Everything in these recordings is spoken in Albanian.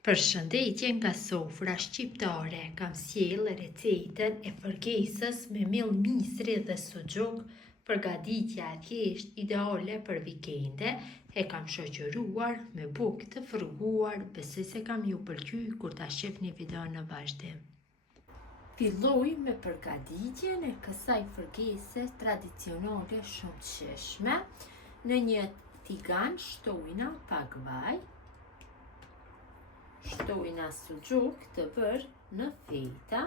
Përshëndetje nga sofra shqiptare, kam sjell recetën e fërgesës me miell misri dhe suxhuk, përgatitja e thjesht ideale për vikende, e kam shoqëruar me bukë të fërguar, besoj se kam ju pëlqyer kur ta shihni videon në vazhdim. Filloj me përgatitjen e kësaj fërgese tradicionale shumë të shijshme. Në një tigan shtojna pak vaj, shtojna suxhuk të bërë në feta,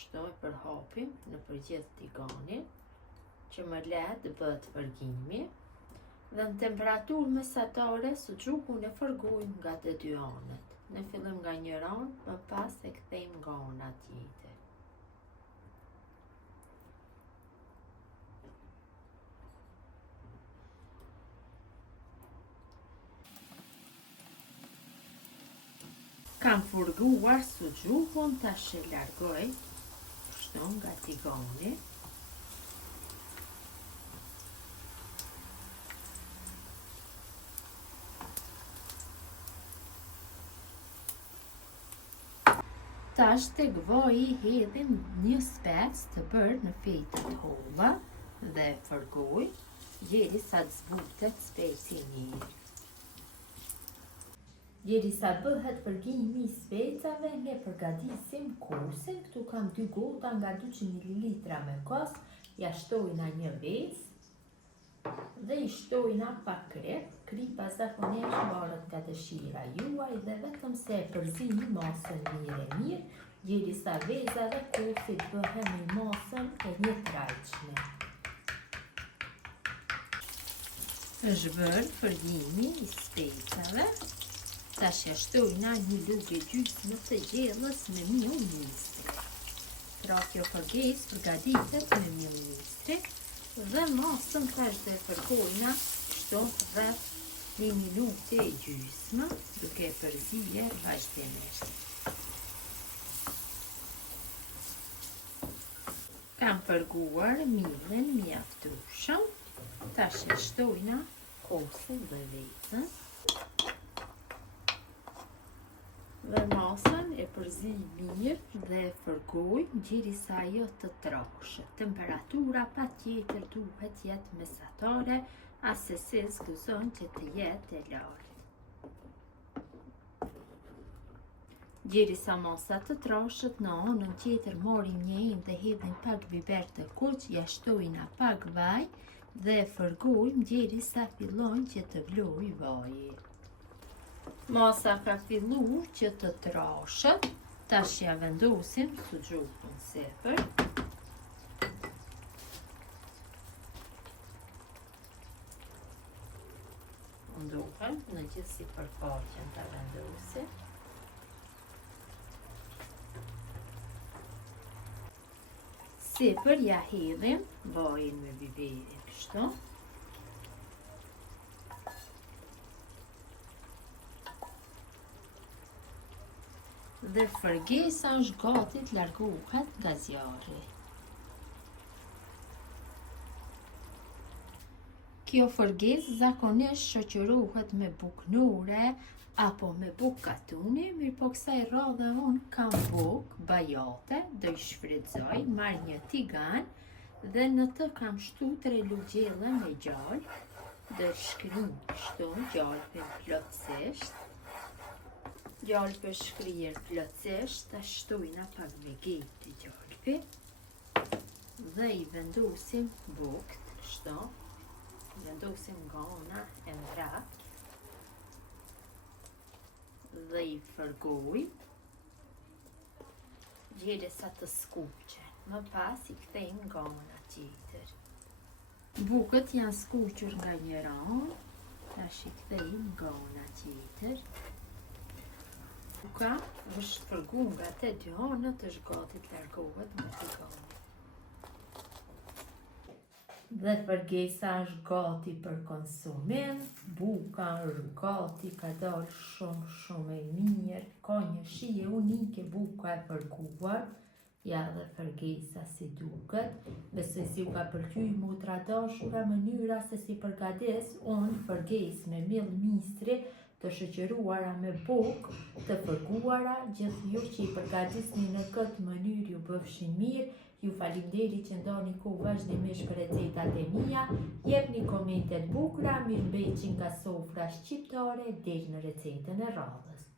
shtoj për hapim në përgjith tiganin, që më letë bëhet fërgimi, dhe në temperaturë mesatare suxhukun e fërgojmë nga të dy anët. Ne fillim nga një anë, më pas e kthejmë nga ana tjetër. Kam fërguar suxhukun, tash e largoj kështu nga tigani. Tash tek vaji hedhim një spec të bërë në feta të holla dhe fërgoj derisa të zbutet speci mirë. Derisa bëhet fërgimi i specave, ne përgatisim kursin. Këtu kam 2 gota nga 200 ml me kos, ja shtojna një vezë dhe i shtojna pak krip. Kripa zakonisht varet nga dëshira juaj dhe vetëm se e përzini masën mirë, derisa veza dhe kursi të bëhen në masën e një trajçme. Është bërë fërgimi i specave. Tash ja shtojna një lugë gjysmë të gjellës me miell misri. Pra kjo fërgesë përgatitet me miell misri dhe masën tash do e fërkojna kështu rreth 1 minutë e gjysmë, duke e përzije vazhdimisht. Kam fërguar miellin mjaftueshëm. Tash ja shtojna kosin dhe vezën. Dhe masën e përzij mirë dhe e fërgoj derisa ajo të trashet. Temperatura patjetër duhet jetë mesatare, asesi gëzon që të jetë e lartë. Derisa masa të trashet, në anën tjetër marrim një enë dhe hedhim pak biber të kuq, ja shtojna pak vaj dhe e fërgojmë derisa fillon që të vlojë vaji. Masa ka filluar që të trashet, tash ja vendosim suxhukun sipër. Ndohem në gjithë sipërfaqen ta vendosim. Sipër ja hedhim vajin me biberin kështu. Dhe fërgesa është gati të largohet nga zjarri. Kjo fërgesë zakonisht shoqërohet me bukë nore apo me bukë katuni, mirë po kësaj radhe unë kam bukë bajate, do i shfrytëzoj, marr një tigan dhe në të kam shtu 3 luggjella me gjallë, do shkrim kështu gjalpin plotësisht. Gjalpi shkrijer plotësisht, ta shtojna pak veget të gjalpi dhe i vendosim bukët, kështu, vendosim nga ana e mrat dhe i fërgoj derisa të skuqen. Më pas i kthejmë nga ana tjetër. Bukët janë skuqur nga njëra anë, tash i kthejmë nga ana tjetër. Buka është fërgu nga të dy anët, është gati të largohet nga tigani. Dhe fërgesa është gati për konsumim, buka është gati, ka dalë shumë e mirë, ka një shije unike buka e fërguar, ja dhe fërgesa si duket. Besoj si u ka pëlqyer motra dashura mënyra se si përgatis unë fërgesë me miell misri të shoqëruara me bukë të fërguara. Gjithë ju që i përgatitni në këtë mënyrë ju bëfshin mirë. Ju falimderit që ndoni kohë vazhdimisht për recetat e mia. Jepni komentet bukura, mirëmbëjtje nga sofra shqiptare deri në recetën e radhës.